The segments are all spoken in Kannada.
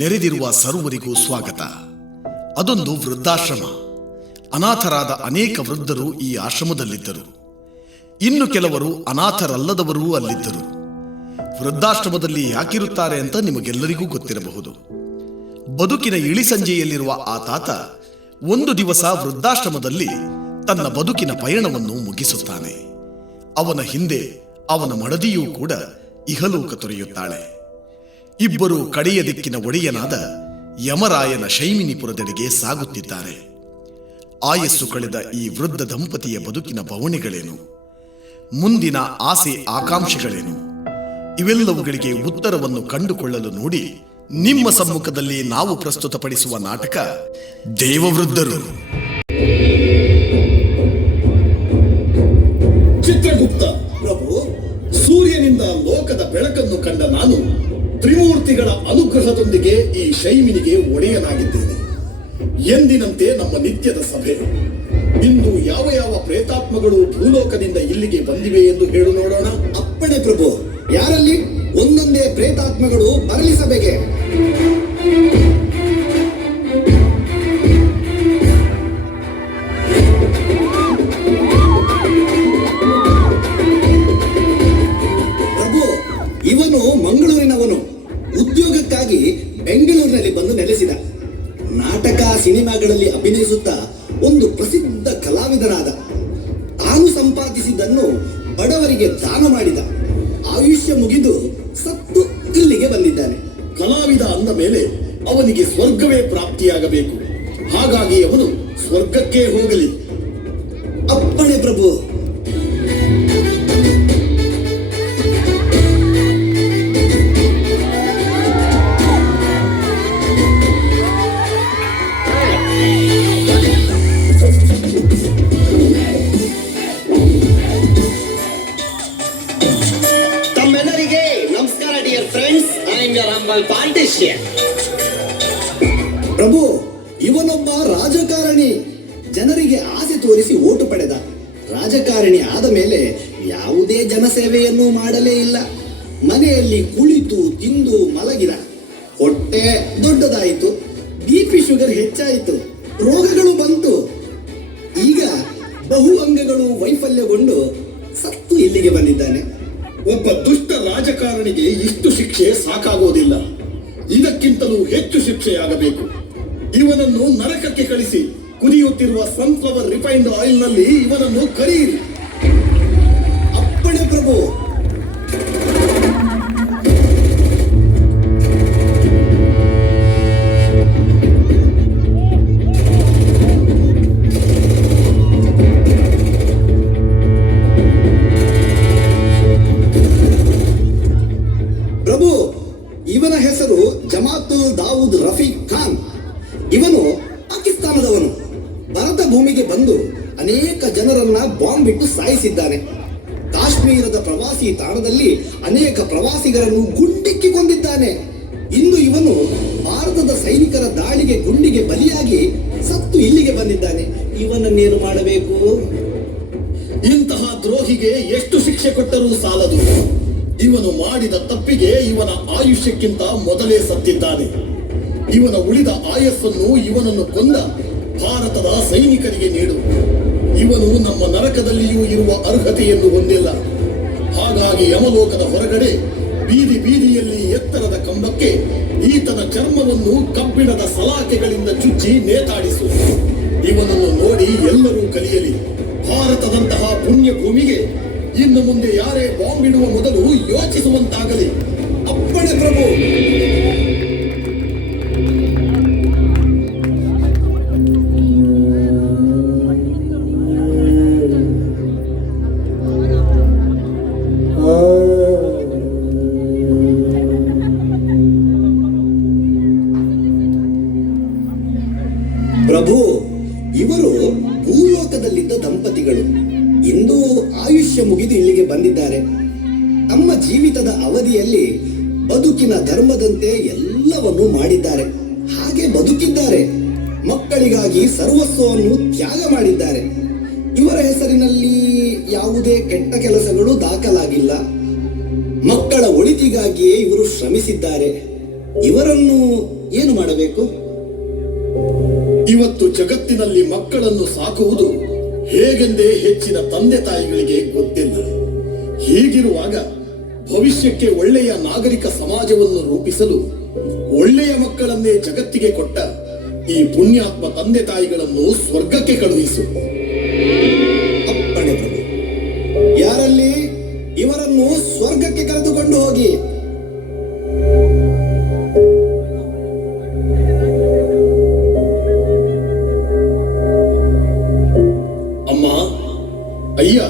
ನೆರೆದಿರುವ ಸರ್ವರಿಗೂ ಸ್ವಾಗತ. ಅದೊಂದು ವೃದ್ಧಾಶ್ರಮ. ಅನಾಥರಾದ ಅನೇಕ ವೃದ್ಧರು ಈ ಆಶ್ರಮದಲ್ಲಿದ್ದರು. ಇನ್ನು ಕೆಲವರು ಅನಾಥರಲ್ಲದವರೂ ಅಲ್ಲಿದ್ದರು. ವೃದ್ಧಾಶ್ರಮದಲ್ಲಿ ಯಾಕಿರುತ್ತಾರೆ ಅಂತ ನಿಮಗೆಲ್ಲರಿಗೂ ಗೊತ್ತಿರಬಹುದು. ಬದುಕಿನ ಇಳಿಸಂಜೆಯಲ್ಲಿರುವ ಆ ತಾತ ಒಂದು ದಿವಸ ವೃದ್ಧಾಶ್ರಮದಲ್ಲಿ ತನ್ನ ಬದುಕಿನ ಪಯಣವನ್ನು ಮುಗಿಸುತ್ತಾನೆ. ಅವನ ಹಿಂದೆ ಅವನ ಮಡದಿಯೂ ಕೂಡ ಇಹಲೋಕ ತೊರೆಯುತ್ತಾಳೆ. ಇಬ್ಬರು ಕಡೆಯ ದಿಕ್ಕಿನ ಒಡೆಯನಾದ ಯಮರಾಯನ ಶೈಮಿನಿಪುರದೆಡೆಗೆ ಸಾಗುತ್ತಿದ್ದಾರೆ. ಆಯಸ್ಸು ಕಳೆದ ಈ ವೃದ್ಧ ದಂಪತಿಯ ಬದುಕಿನ ಬವಣೆಗಳೇನು, ಮುಂದಿನ ಆಸೆ ಆಕಾಂಕ್ಷೆಗಳೇನು, ಇವೆಲ್ಲವುಗಳಿಗೆ ಉತ್ತರವನ್ನು ಕಂಡುಕೊಳ್ಳಲು ನೋಡಿ ನಿಮ್ಮ ಸಮ್ಮುಖದಲ್ಲಿ ನಾವು ಪ್ರಸ್ತುತಪಡಿಸುವ ನಾಟಕ ದೇವವೃದ್ಧರು. ಚಿತ್ರಗುಪ್ತ ಪ್ರಭು, ಸೂರ್ಯನಿಂದ ಲೋಕದ ಬೆಳಕನ್ನು ಕಂಡ ನಾನು ತ್ರಿಮೂರ್ತಿಗಳ ಅನುಗ್ರಹದೊಂದಿಗೆ ಈ ಶೈಮಿನಿಗೆ ಒಡೆಯನಾಗಿದ್ದೇನೆ. ಎಂದಿನಂತೆ ನಮ್ಮ ನಿತ್ಯದ ಸಭೆ. ಇಂದು ಯಾವ ಯಾವ ಪ್ರೇತಾತ್ಮಗಳು ಭೂಲೋಕದಿಂದ ಇಲ್ಲಿಗೆ ಬಂದಿವೆ ಎಂದು ಹೇಳು ನೋಡೋಣ. ಅಪ್ಪಣೆ ಪ್ರಭು. ಯಾರಲ್ಲಿ? ಒಂದೊಂದೇ ಪ್ರೇತಾತ್ಮಗಳು ಬರಲಿ ಸಭೆಗೆ. ಪ್ರಭು, ಇವನು ಮಂಗಳೂರಿನವನು. ಉದ್ಯೋಗಕ್ಕಾಗಿ ಬೆಂಗಳೂರಿನಲ್ಲಿ ಬಂದು ನೆಲೆಸಿದ. ನಾಟಕ ಸಿನಿಮಾಗಳಲ್ಲಿ ಅಭಿನಯಿಸುತ್ತಾ ಒಂದು ಪ್ರಸಿದ್ಧ ಕಲಾವಿದನಾದ. ತಾನು ಸಂಪಾದಿಸಿದ್ದನ್ನು ಬಡವರಿಗೆ ದಾನ ಮಾಡಿದ. ಆಯುಷ್ಯ ಮುಗಿದು ಸತ್ತು ಇಲ್ಲಿಗೆ ಬಂದಿದ್ದಾನೆ. ಕಲಾವಿದ ಅಂದ ಮೇಲೆ ಅವನಿಗೆ ಸ್ವರ್ಗವೇ ಪ್ರಾಪ್ತಿಯಾಗಬೇಕು. ಹಾಗಾಗಿ ಅವನು ಸ್ವರ್ಗಕ್ಕೆ ಹೋಗಲಿ. ಅಪ್ಪಣೆ ಪ್ರಭು. ತಮ್ಮೆಲ್ಲರಿಗೆ ನಮಸ್ಕಾರ dear friends. I am your humble politician. ಪ್ರಭು, ಇವನೊಬ್ಬ ರಾಜಕಾರಣಿ. ಜನರಿಗೆ ಆಸೆ ತೋರಿಸಿ ಓಟು ಪಡೆದ. ರಾಜಕಾರಣಿ ಆದ ಮೇಲೆ ಯಾವುದೇ ಜನಸೇವೆಯನ್ನು ಮಾಡಲೇ ಇಲ್ಲ. ಮನೆಯಲ್ಲಿ ಕುಳಿತು ತಿಂದು ಮಲಗಿದ. ಹೊಟ್ಟೆ ದೊಡ್ಡದಾಯಿತು, ಬಿಪಿ ಶುಗರ್ ಹೆಚ್ಚಾಯಿತು, ರೋಗಗಳು ಬಂತು. ಈಗ ಬಹು ಅಂಗಗಳು ವೈಫಲ್ಯಗೊಂಡು ಸತ್ತು ಇಲ್ಲಿಗೆ ಬಂದಿದ್ದಾನೆ. ಒಬ್ಬ ದುಷ್ಟ ರಾಜಕಾರಣಿಗೆ ಇಷ್ಟು ಶಿಕ್ಷೆ ಸಾಕಾಗೋದಿಲ್ಲ. ಇದಕ್ಕಿಂತಲೂ ಹೆಚ್ಚು ಶಿಕ್ಷೆಯಾಗಬೇಕು. ಇವನನ್ನು ನರಕಕ್ಕೆ ಕಳಿಸಿ ಕುದಿಯುತ್ತಿರುವ ಸನ್ಫ್ಲವರ್ ರಿಫೈನ್ಡ್ ಆಯಿಲ್ ನಲ್ಲಿ ಇವನನ್ನು ಕರಿಯಿರಿ. ಅಪ್ಪಣೆ ಪ್ರಭು. ಪ್ರಭು, ಇವನ ಹೆಸರು ಜಮಾತುಲ್ ದಾವೂದ್ ರಫೀಕ್ ಖಾನ್. ಇವನು ಪಾಕಿಸ್ತಾನದವನು. ಭಾರತ ಭೂಮಿಗೆ ಬಂದು ಅನೇಕ ಜನರನ್ನ ಬಾಂಬ್ ಬಿಟ್ಟು ಸಾಯಿಸಿದ್ದಾನೆ. ಕಾಶ್ಮೀರದ ಪ್ರವಾಸಿ ತಾಣದಲ್ಲಿ ಅನೇಕ ಪ್ರವಾಸಿಗರನ್ನು ಗುಂಡಿಕ್ಕಿ ಕೊಂದಿದ್ದಾನೆ. ಇಂದು ಇವನು ಭಾರತದ ಸೈನಿಕರ ದಾಳಿಗೆ ಗುಂಡಿಗೆ ಬಲಿಯಾಗಿ ಸತ್ತು ಇಲ್ಲಿಗೆ ಬಂದಿದ್ದಾನೆ. ಇವನನ್ನೇನು ಮಾಡಬೇಕು? ಇಂತಹ ದ್ರೋಹಿಗೆ ಎಷ್ಟು ಶಿಕ್ಷೆ ಕೊಟ್ಟರೂ ಸಾಲದು. ಇವನು ಮಾಡಿದ ತಪ್ಪಿಗೆ ಇವನ ಆಯುಷ್ಯಕ್ಕಿಂತ ಮೊದಲೇ ಸತ್ತಿದ್ದಾನೆ. ಇವನ ಉಳಿದ ಆಯಸ್ಸನ್ನು ಇವನನ್ನು ಕೊಂದ ಭಾರತದ ಸೈನಿಕರಿಗೆ ನೀಡು. ಇವನು ನಮ್ಮ ನರಕದಲ್ಲಿಯೂ ಇರುವ ಅರ್ಹತೆಯನ್ನು ಹೊಂದಿಲ್ಲ. ಹಾಗಾಗಿ ಯಮಲೋಕದ ಹೊರಗಡೆ ಬೀದಿ ಬೀದಿಯಲ್ಲಿ ಎತ್ತರದ ಕಂಬಕ್ಕೆ ಈತನ ಚರ್ಮವನ್ನು ಕಬ್ಬಿಣದ ಸಲಾಕೆಗಳಿಂದ ಚುಚ್ಚಿ ನೇತಾಡಿಸು. ಇವನನ್ನು ನೋಡಿ ಎಲ್ಲರೂ ಕಲಿಯಲಿ. ಭಾರತದಂತಹ ಪುಣ್ಯ ಭೂಮಿಗೆ ಇನ್ನು ಮುಂದೆ ಯಾರೇ ಬಾಂಬ್ ಇಡುವ ಮೊದಲು ಯೋಚಿಸುವಂತಾಗಲಿ. ಅಪ್ಪಣೆ ಪ್ರಭು. ಪ್ರಭು, ಇವರು ಭೂಲೋಕದಲ್ಲಿದ್ದ ದಂಪತಿಗಳು. ಇಂದು ಆಯುಷ್ಯ ಮುಗಿದು ಇಲ್ಲಿಗೆ ಬಂದಿದ್ದಾರೆ. ತಮ್ಮ ಜೀವಿತದ ಅವಧಿಯಲ್ಲಿ ಬದುಕಿನ ಧರ್ಮದಂತೆ ಎಲ್ಲವನ್ನೂ ಮಾಡಿದ್ದಾರೆ. ಹಾಗೆ ಬದುಕಿದ್ದಾರೆ. ಮಕ್ಕಳಿಗಾಗಿ ಸರ್ವಸ್ವವನ್ನು ತ್ಯಾಗ ಮಾಡಿದ್ದಾರೆ. ಇವರ ಹೆಸರಿನಲ್ಲಿ ಯಾವುದೇ ಕೆಟ್ಟ ಕೆಲಸಗಳು ದಾಖಲಾಗಿಲ್ಲ. ಮಕ್ಕಳ ಒಳಿತಿಗಾಗಿಯೇ ಇವರು ಶ್ರಮಿಸಿದ್ದಾರೆ. ಇವರನ್ನು ಏನು ಮಾಡಬೇಕು? ಇವತ್ತು ಜಗತ್ತಿನಲ್ಲಿ ಮಕ್ಕಳನ್ನು ಸಾಕುವುದು ಹೇಗೆಂದೇ ಹೆಚ್ಚಿನ ತಂದೆ ತಾಯಿಗಳಿಗೆ ಗೊತ್ತಿಲ್ಲ. ಹೀಗಿರುವಾಗ ಭವಿಷ್ಯಕ್ಕೆ ಒಳ್ಳೆಯ ನಾಗರಿಕ ಸಮಾಜವನ್ನು ರೂಪಿಸಲು ಒಳ್ಳೆಯ ಮಕ್ಕಳನ್ನೇ ಜಗತ್ತಿಗೆ ಕೊಟ್ಟ ಈ ಪುಣ್ಯಾತ್ಮ ತಂದೆ ತಾಯಿಗಳನ್ನು ಸ್ವರ್ಗಕ್ಕೆ ಕಳುಹಿಸು. ಅಪ್ಪಣೆ ಪ್ರಭು. ಯಾರಲ್ಲಿ? ಇವರನ್ನು ಸ್ವರ್ಗಕ್ಕೆ ಕರೆದುಕೊಂಡು ಹೋಗಿ. ಅಮ್ಮ, ಅಯ್ಯ,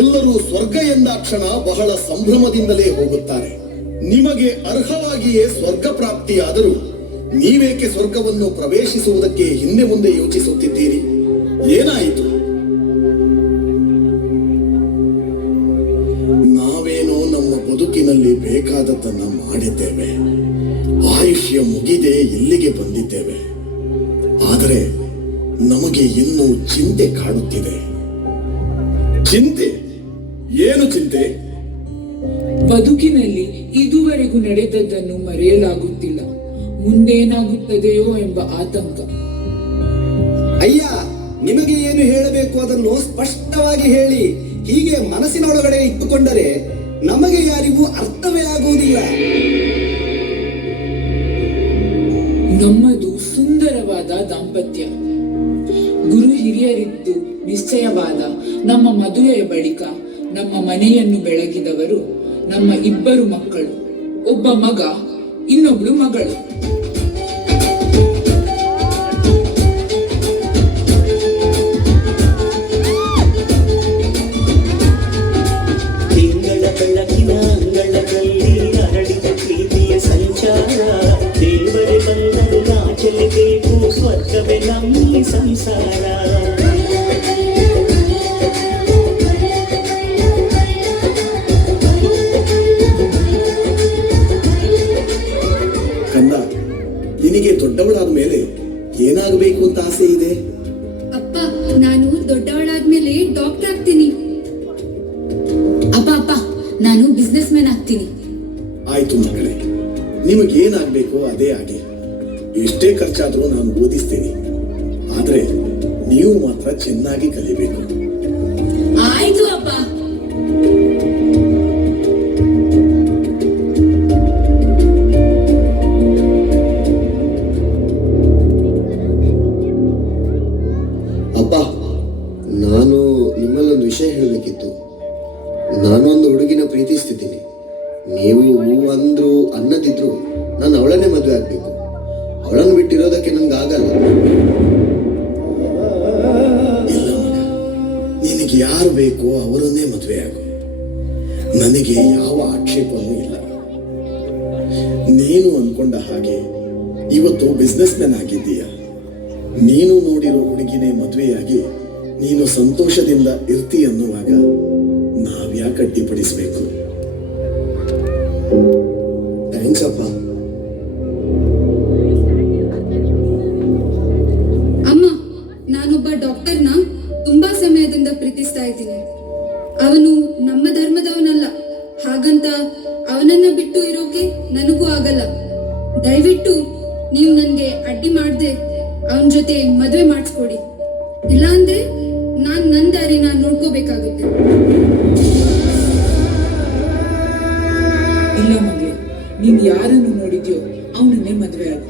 ಎಲ್ಲರೂ ಸ್ವರ್ಗ ಎಂದಾಕ್ಷಣ ಬಹಳ ಸಂಭ್ರಮದಿಂದಲೇ ಹೋಗುತ್ತಾರೆ. ನಿಮಗೆ ಅರ್ಹವಾಗಿಯೇ ಸ್ವರ್ಗ ಪ್ರಾಪ್ತಿಯಾದರೂ ನೀವೇಕೆ ಸ್ವರ್ಗವನ್ನು ಪ್ರವೇಶಿಸುವುದಕ್ಕೆ ಹಿಂದೆ ಮುಂದೆ ಯೋಚಿಸುತ್ತಿದ್ದೀರಿ? ಏನಾಯಿತು? ನಾವೇನೋ ನಮ್ಮ ಬದುಕಿನಲ್ಲಿ ಬೇಕಾದದ್ದನ್ನ ಮಾಡಿದ್ದೇವೆ, ಆಯುಷ್ಯ ಮುಗಿದೇ ಇಲ್ಲಿಗೆ ಬಂದಿದ್ದೇವೆ. ಆದರೆ ನಮಗೆ ಇನ್ನೂ ಚಿಂತೆ ಕಾಡುತ್ತಿದೆ. ಚಿಂತೆ? ಏನು ಚಿಂತೆ? ಬದುಕಿನಲ್ಲಿ ಇದುವರೆಗೂ ನಡೆದದ್ದನ್ನು ಮರೆಯಲಾಗುತ್ತಿಲ್ಲ. ಮುಂದೇನಾಗುತ್ತದೆಯೋ ಎಂಬ ಆತಂಕ. ಅಯ್ಯ, ನಿಮಗೆ ಏನು ಹೇಳಬೇಕು ಅದನ್ನು ಸ್ಪಷ್ಟವಾಗಿ ಹೇಳಿ. ಹೀಗೆ ಮನಸ್ಸಿನೊಳಗಡೆ ಇಟ್ಟುಕೊಂಡರೆ ನಮಗೆ ಯಾರಿಗೂ ಅರ್ಥವೇ ಆಗುವುದಿಲ್ಲ. ನಮ್ಮದು ಸುಂದರವಾದ ದಾಂಪತ್ಯ. ಗುರು ಹಿರಿಯರಿದ್ದು ನಿಶ್ಚಯವಾದ ನಮ್ಮ ಮದುವೆಯ ಬಳಿಕ ನಮ್ಮ ಮನೆಯನ್ನು ಬೆಳಗಿದವರು ನಮ್ಮ ಇಬ್ಬರು ಮಕ್ಕಳು, ಒಬ್ಬ ಮಗ, ಇನ್ನೊಬ್ಳು ಮಗಳು. ತಿಂಗಳ ಬೆಳಕಿನ ಅಂಗಳದಲ್ಲಿ ಹರಡಿದ ಪ್ರೀತಿಯ ಸಂಚಾರ. ದೇವರೇ ಬಂದರು ನಾಚಲೇಬೇಕು, ಸ್ವರ್ಗವೇ ನಮ್ಮ ಸಂಸಾರ. ಕಂದ, ನಿನಗೆ ದೊಡ್ಡವಳಾದ ಮೇಲೆ ಏನಾಗಬೇಕು ಅಂತ ಆಸೆ ಇದೆ? ಅಪ್ಪ, ನಾನು ದೊಡ್ಡವಳಾದ್ಮೇಲೆ ಡಾಕ್ಟರ್ ಆಗ್ತೀನಿ. ಅಪ್ಪ, ನಾನು ಬಿಸ್ನೆಸ್ ಮ್ಯಾನ್ ಆಗ್ತೀನಿ. ಆಯ್ತು ಮಕ್ಕಳೇ, ನಿಮಗೇನಾಗಬೇಕೋ ಅದೇ ಆಗಿ. ಎಷ್ಟೇ ಖರ್ಚಾದರೂ ನಾನು ಓದಿಸ್ತೀನಿ. ಆದ್ರೆ ನೀವು ಮಾತ್ರ ಚೆನ್ನಾಗಿ ಕಲಿಬೇಕು. ಆಯ್ತು ಅಪ್ಪ. ಅಪ್ಪ, ನಾನು ನಿಮ್ಮಲ್ಲೊಂದು ವಿಷಯ ಹೇಳಬೇಕಿತ್ತು. ನಾನೊಂದು ಹುಡುಗಿನ ಪ್ರೀತಿಸ್ತಿದ್ದೀನಿ. ನೀವು ಹೂ ಅಂದ್ರು ಅನ್ನದಿದ್ರು ನಾನು ಅವಳನ್ನೇ ಮದುವೆ ಆಗ್ಬೇಕು. ಅವಳನ್ನು ಬಿಟ್ಟಿರೋದಕ್ಕೆ ನನ್ಗೆ ಆಗಲ್ಲ. ಇಲ್ಲ ಮಗ, ನಿನಗೆ ಯಾರು ಬೇಕೋ ಅವರನ್ನೇ ಮದುವೆ ಆಗು. ನನಗೆ ಯಾವ ಆಕ್ಷೇಪವೂ ಇಲ್ಲ. ನೀನು ಅನ್ಕೊಂಡ ಹಾಗೆ ಇವತ್ತು ಬಿಸ್ನೆಸ್ ಮ್ಯಾನ್ ಆಗಿದ್ದೀಯ. ನೀನು ನೋಡಿರೋ ಹುಡುಗಿನೇ ಮದುವೆಯಾಗಿ ನೀನು ಸಂತೋಷದಿಂದ ಇರ್ತಿ ಅನ್ನುವಾಗ ನಾವ್ಯಾಕೆ ಅಡ್ಡಿಪಡಿಸಬೇಕು? ಥ್ಯಾಂಕ್ಸ್ ಅಪ್ಪ. ಅಮ್ಮ, ನಾನೊಬ್ಬ ಡಾಕ್ಟರ್ನ ತುಂಬಾ ಸಮಯದಿಂದ ಪ್ರೀತಿಸ್ತಾ ಇದ್ದೀನಿ. ಅವನು ನಮ್ಮ ಧರ್ಮದವನಲ್ಲ, ಹಾಗಂತ ಅವನನ್ನ ಬಿಟ್ಟು ಇರೋಕೆ ನನಗೂ ಆಗಲ್ಲ. ದಯವಿಟ್ಟು ನೀವು ನನ್ಗೆ ಅಡ್ಡಿ ಮಾಡದೆ ಅವನ ಜೊತೆ ಮದುವೆ ಮಾಡಿಸ್ಕೊಡಿ. ಇಲ್ಲಾಂದ್ರೆ ನಾನ್ ನನ್ನ ದಾರಿನ ನೋಡ್ಕೋಬೇಕಾಗುತ್ತೆ. ಇಲ್ಲ ಮಗಳೇ, ನೀನ್ ಯಾರನ್ನು ನೋಡಿದ್ಯೋ ಅವನನ್ನೇ ಮದ್ವೆ ಆಗ.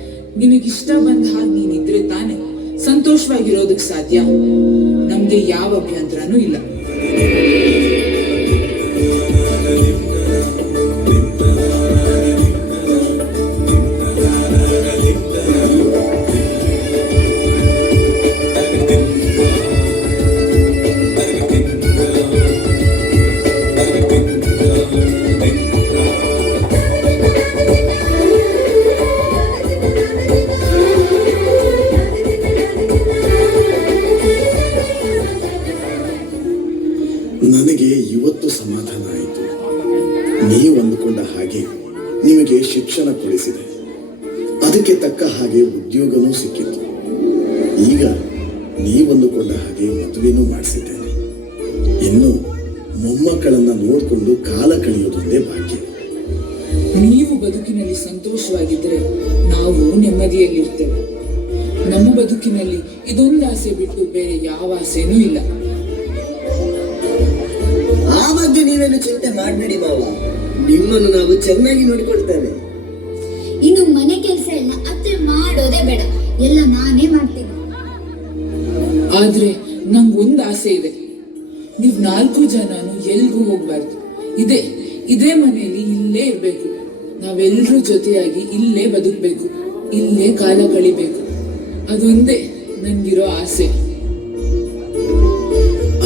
ನಿನಗಿಷ್ಟ ಬಂದ ಹಾಗೆ ನೀನಿದ್ರೆ ತಾನೆ ಸಂತೋಷವಾಗಿರೋದಕ್ ಸಾಧ್ಯ. ನಮ್ಗೆ ಯಾವ ಅಭ್ಯಂತರನೂ ಇಲ್ಲ. ನನಗೆ ಇವತ್ತು ಸಮಾಧಾನ ಆಯಿತು. ನೀವು ಅಂದುಕೊಂಡ ಹಾಗೆ ನಿಮಗೆ ಶಿಕ್ಷಣ ಕೊಡಿಸಿದೆ, ಅದಕ್ಕೆ ತಕ್ಕ ಹಾಗೆ ಉದ್ಯೋಗನೂ ಸಿಕ್ಕಿತು. ಈಗ ನೀವಂದುಕೊಂಡ ಹಾಗೆ ಮದುವೆನೂ ಮಾಡಿಸಿದ್ದೇನೆ. ಇನ್ನು ಮೊಮ್ಮಕ್ಕಳನ್ನ ನೋಡಿಕೊಂಡು ಕಾಲ ಕಳೆಯೋದೊಂದೇ ಬಾಕಿ. ನೀವು ಬದುಕಿನಲ್ಲಿ ಸಂತೋಷವಾಗಿದ್ದರೆ ನಾವು ನೆಮ್ಮದಿಯಲ್ಲಿರ್ತೇವೆ. ನಮ್ಮ ಬದುಕಿನಲ್ಲಿ ಇದೊಂದು ಆಸೆ ಬಿಟ್ಟು ಬೇರೆ ಯಾವ ಆಸೆನೂ ಇಲ್ಲ. ಆ ಬಗ್ಗೆ ನೀವೇನು ಚಿಂತೆ ಮಾಡಬೇಡಿ ಮಾವ, ನಿಮ್ಮನ್ನು ನಾವು ಚೆನ್ನಾಗಿ ನೋಡಿಕೊಳ್ತೇವೆ. ಇನ್ನು ಮನೆ ಕೆಲಸ ಎಲ್ಲ ಅತ್ತೆ ಮಾಡೋದೇ ಬೇಡ, ಎಲ್ಲ ನಾನೇ ಮಾಡ್ತೀನಿ. ಆದ್ರೆ ನಂಗೊಂದು ಆಸೆ ಇದೆ. ನೀವ್ 4 ಜನನು ಎಲ್ಗೂ ಹೋಗ್ಬಾರ್ದು. ಇದೇ ಮನೆಯಲ್ಲಿ ಇಲ್ಲೇ ಇರ್ಬೇಕು. ನಾವೆಲ್ಲರೂ ಜೊತೆಯಾಗಿ ಇಲ್ಲೇ ಬದುಕ್ಬೇಕು, ಇಲ್ಲೇ ಕಾಲ ಕಳಿಬೇಕು. ಅದೊಂದೇ ನನ್ಗಿರೋ ಆಸೆ.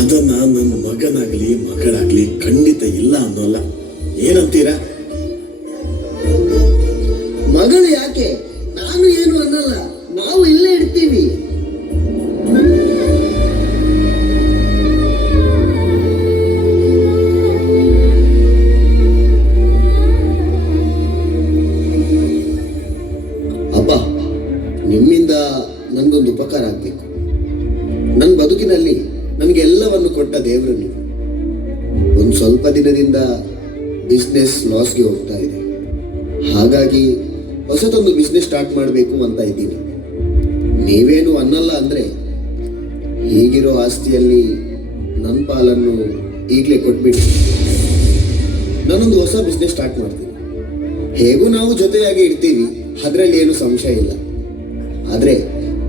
ಅದನ್ನ ನನ್ನ ಮಗನಾಗ್ಲಿ ಮಗಳಾಗ್ಲಿ ಖಂಡಿತ ಇಲ್ಲ ಅನ್ನೋಲ್ಲ. ಏನಂತೀರಾ? ಮಗಳು ಯಾಕೆ? ನಾನು ಏನು ಅನ್ನಲ್ಲ, ನಾವು ಇಲ್ಲೇ ಇಡ್ತೀವಿ. ಅಪ್ಪ, ನಿಮ್ಮಿಂದ ನಂದೊಂದು ಉಪಕಾರ ಆಗ್ಬೇಕು. ನನ್ನ ಬದುಕಿನಲ್ಲಿ ನನಗೆ ಎಲ್ಲವನ್ನು ಕೊಟ್ಟ ದೇವರು ನೀವು. ಒಂದು ಸ್ವಲ್ಪ ದಿನದಿಂದ ಬಿಸ್ನೆಸ್ ಲಾಸ್ಗೆ ಹೋಗ್ತಾ ಇದೆ. ಹಾಗಾಗಿ ಹೊಸದೊಂದು ಬಿಸ್ನೆಸ್ ಸ್ಟಾರ್ಟ್ ಮಾಡಬೇಕು ಅಂತ ಇದ್ದೀನಿ. ನೀವೇನು ಅನ್ನಲ್ಲ ಅಂದರೆ ಹೀಗಿರೋ ಆಸ್ತಿಯಲ್ಲಿ ನನ್ನ ಪಾಲನ್ನು ಈಗಲೇ ಕೊಟ್ಬಿಡಿ. ನಾನೊಂದು ಹೊಸ ಬಿಸ್ನೆಸ್ ಸ್ಟಾರ್ಟ್ ಮಾಡ್ತೀನಿ. ಹೇಗೂ ನಾವು ಜೊತೆಯಾಗಿ ಇರ್ತೀವಿ, ಅದರಲ್ಲಿ ಏನು ಸಂಶಯ ಇಲ್ಲ. ಆದರೆ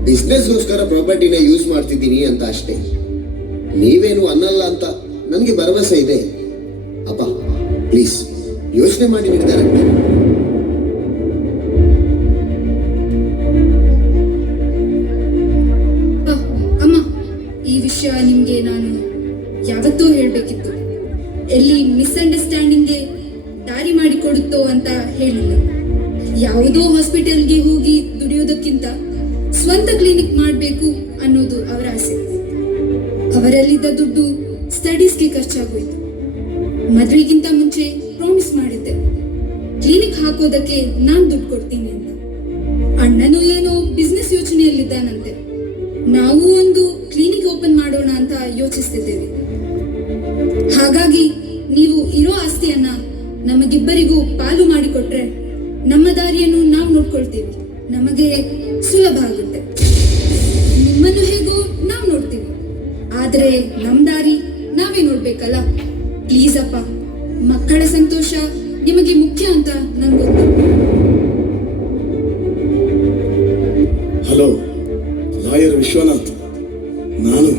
ಬಿಸ್ನೆಸ್ಗೋಸ್ಕರ ಪ್ರಾಪರ್ಟಿನ ಯೂಸ್ ಮಾಡ್ತಿದ್ದೀನಿ ಅಂತ ಅಷ್ಟೇ. ನೀವೇನು ಅನ್ನಲ್ಲ ಅಂತ ನನಗೆ ಭರವಸೆ ಇದೆ. ಅಪ್ಪ ಪ್ಲೀಸ್ ಯೋಚನೆ ಮಾಡಿ ನಿರ್ಧಾರ ಮಾಡಿ. ಅಮ್ಮ, ಈ ವಿಷಯ ನಿಮ್ಗೆ ನಾನು ಯಾವತ್ತೂ ಹೇಳ್ಬೇಕಿತ್ತು. ಎಲ್ಲಿ ಮಿಸ್ಅಂಡರ್ಸ್ಟ್ಯಾಂಡಿಂಗ್ಗೆ ದಾರಿ ಮಾಡಿಕೊಡುತ್ತೋ ಅಂತ ಹೇಳಿಲ್ಲ. ಯಾವುದೋ ಹಾಸ್ಪಿಟಲ್ಗೆ ಹೋಗಿ ದುಡಿಯೋದಕ್ಕಿಂತ ಸ್ವಂತ ಕ್ಲಿನಿಕ್ ಮಾಡಬೇಕು ಅನ್ನೋದು ಅವರ ಆಸೆ. ಅವರಲ್ಲಿದ್ದ ದುಡ್ಡು ಸ್ಟಡೀಸ್ಗೆ ಖರ್ಚಾಗೋಯ್ತು. ಮದುವೆಗಿಂತ ಮುಂಚೆ ಪ್ರಾಮಿಸ್ ಮಾಡಿದ್ದೆ, ಕ್ಲಿನಿಕ್ ಹಾಕೋದಕ್ಕೆ ನಾನ್ ದುಡ್ಡು ಕೊಡ್ತೀನಿ ಅಂತ. ಅಣ್ಣನೂ ಏನೋ ಬಿಸ್ನೆಸ್ ಯೋಚನೆಯಲ್ಲಿದ್ದಾನಂತೆ. ನಾವು ಒಂದು ಕ್ಲಿನಿಕ್ ಓಪನ್ ಮಾಡೋಣ ಅಂತ ಯೋಚಿಸ್ತಿದ್ದೇವೆ. ಹಾಗಾಗಿ ನೀವು ಇರೋ ಆಸ್ತಿಯನ್ನ ನಮಗಿಬ್ಬರಿಗೂ ಪಾಲು ಮಾಡಿಕೊಟ್ರೆ ನಮ್ಮ ದಾರಿಯನ್ನು ನಾವು ನೋಡ್ಕೊಳ್ತೀವಿ. ನಮಗೆ ಸುಲಭ ಆಗುತ್ತೆ. ನಿಮ್ಮನ್ನು ಹೇಗೋ ನಾವು ನೋಡ್ತೀವಿ, ಆದ್ರೆ ನಮ್ ದಾರಿ ನಾವೇ ನೋಡ್ಬೇಕಲ್ಲ. ಪ್ಲೀಸ್ ಅಪ್ಪ, ಮಕ್ಕಳ ಸಂತೋಷ ನಿಮಗೆ ಮುಖ್ಯ ಅಂತ ನಂಗೆ ಗೊತ್ತು. Hello, lawyer Vishwanath. ನಾನು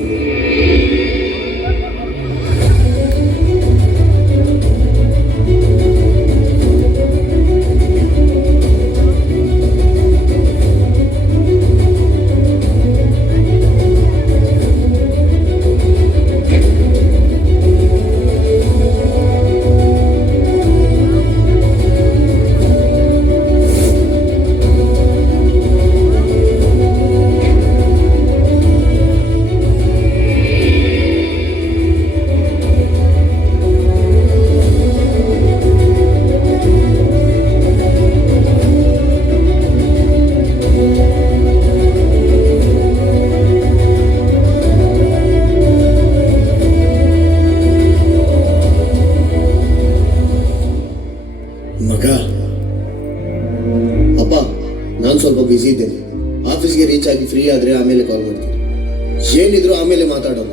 ಮಗ. ಅಪ್ಪ, ನಾನು ಸ್ವಲ್ಪ ಬ್ಯುಸಿ ಇದ್ದೇನೆ. ಆಫೀಸ್ಗೆ ರೀಚ್ ಆಗಿ ಫ್ರೀ ಆದ್ರೆ ಆಮೇಲೆ ಕಾಲ್ ಮಾಡ್ತೀನಿ. ಏನಿದ್ರು ಆಮೇಲೆ ಮಾತಾಡೋಣ.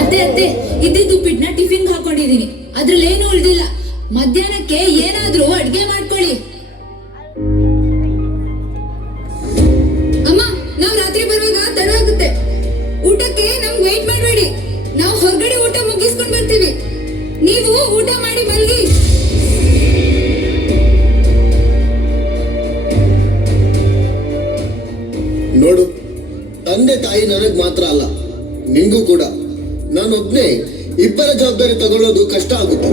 ಅತ್ತೆ, ಇದ್ದಿದ್ದು ಉಪ್ಪಿಟ್ನ ಟಿಫಿನ್ ಹಾಕೊಂಡಿದೀನಿ, ಅದ್ರಲ್ಲೇನು ಉಳ್ದಿಲ್ಲ. ಮಧ್ಯಾಹ್ನಕ್ಕೆ ಏನಾದ್ರೂ ಅಡ್ಗೆ ಮಾಡ್ಕೊಳ್ಳಿ. ಅಮ್ಮ, ನಾವ್ ರಾತ್ರಿ ಬರುವಾಗ ತಡ ಆಗುತ್ತೆ. ಊಟಕ್ಕೆ ನಮ್ಗೆ ವೇಟ್ ಮಾಡಬೇಡಿ, ನಾವು ಹೊರಗಡೆ ಊಟ ಮುಗಿಸ್ಕೊಂಡ್ ಬರ್ತೀವಿ. ನೀವು ಊಟ ಮಾಡಿ ಮಲ್ಗಿ. ನೋಡು, ತಂದೆ ತಾಯಿ ನನಗ್ ಮಾತ್ರ ಅಲ್ಲ, ನಿಂಗೂ ಕೂಡ. ನಾನೊಬ್ನೇ ಇಬ್ಬರ ಜವಾಬ್ದಾರಿ ತಗೊಳ್ಳೋದು ಕಷ್ಟ ಆಗುತ್ತೆ.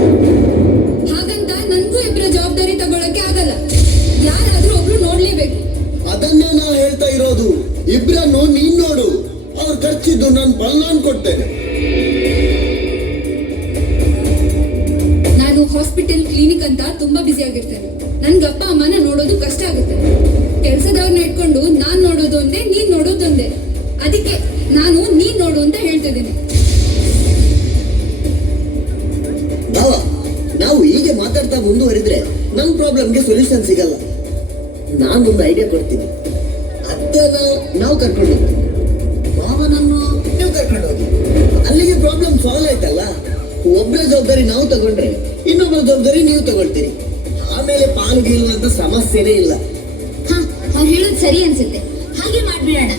ಹಾಗಂತ ನನ್ಗೂ ಇಬ್ಬರ ಜವಾಬ್ದಾರಿ ತಗೊಳಕ್ಕೆ ಆಗಲ್ಲ. ಯಾರಾದ್ರೂ ಒಬ್ರು ನೋಡ್ಲೇಬೇಕು. ಅದನ್ನೇ ನಾ ಹೇಳ್ತಾ ಇರೋದು. ಇಬ್ರನ್ನು ನೀನ್ ನೋಡು, ಅವ್ರ ಖರ್ಚಿದ್ದು ನಾನು ಪಲ್ಲಾನ್ ಕೊಡ್ತೇನೆ. ನಾನು ಹಾಸ್ಪಿಟಲ್ ಕ್ಲಿನಿಕ್ ಅಂತ ತುಂಬಾ ಬ್ಯುಸಿ ಆಗಿರ್ತೇನೆ. ನನ್ಗೆ ಅಪ್ಪ ಅಮ್ಮನ ನೋಡೋದು ಕಷ್ಟ ಆಗುತ್ತೆ. ಕೆಲ್ಸದವ್ರನ್ನ ಇಟ್ಕೊಂಡು ನಾನ್ ನೋಡೋದು ಒಂದೇ, ನೀನ್ ನೋಡೋದೊಂದೇ. ಅದಕ್ಕೆ ನಾನು ನೀನ್ ನೋಡು ಅಂತ ಹೇಳ್ತಿದ್ದೀನಿ. ಬಾವ, ಮುಂದುವರಿದ್ರೆ ನನ್ನ ಪ್ರಾಬ್ಲಮ್ಗೆ ಸೊಲ್ಯೂಷನ್ ಸಿಗಲ್ಲ. ನಾನೊಂದು ಐಡಿಯಾ ಕೊಡ್ತೀನಿ. ಅತ್ತೆನ ನಾವು ಕರ್ಕೊಂಡು ಹೋಗ್ತೀವಿ, ಮಾವನನ್ನು ನೀವು ಕರ್ಕೊಂಡು ಹೋಗಿ, ಅಲ್ಲಿಗೆ ಪ್ರಾಬ್ಲಮ್ ಸಾಲ್ವ್ ಆಯ್ತಲ್ಲ. ಒಬ್ಬರ ಜವಾಬ್ದಾರಿ ನಾವು ತಗೊಂಡ್ರೆ ಇನ್ನೊಬ್ಬರ ಜವಾಬ್ದಾರಿ ನೀವು ತಗೊಳ್ತೀರಿ. ಆಮೇಲೆ ಪಾಲ್ಗೀಲ್ ಅಂತ ಸಮಸ್ಯೆನೇ ಇಲ್ಲ. ಹಾ, ಅವ್ರು ಹೇಳೋದು ಸರಿ ಅನ್ಸುತ್ತೆ. ಹಾಗೆ ಮಾಡ್ಬಿಡೋಣ.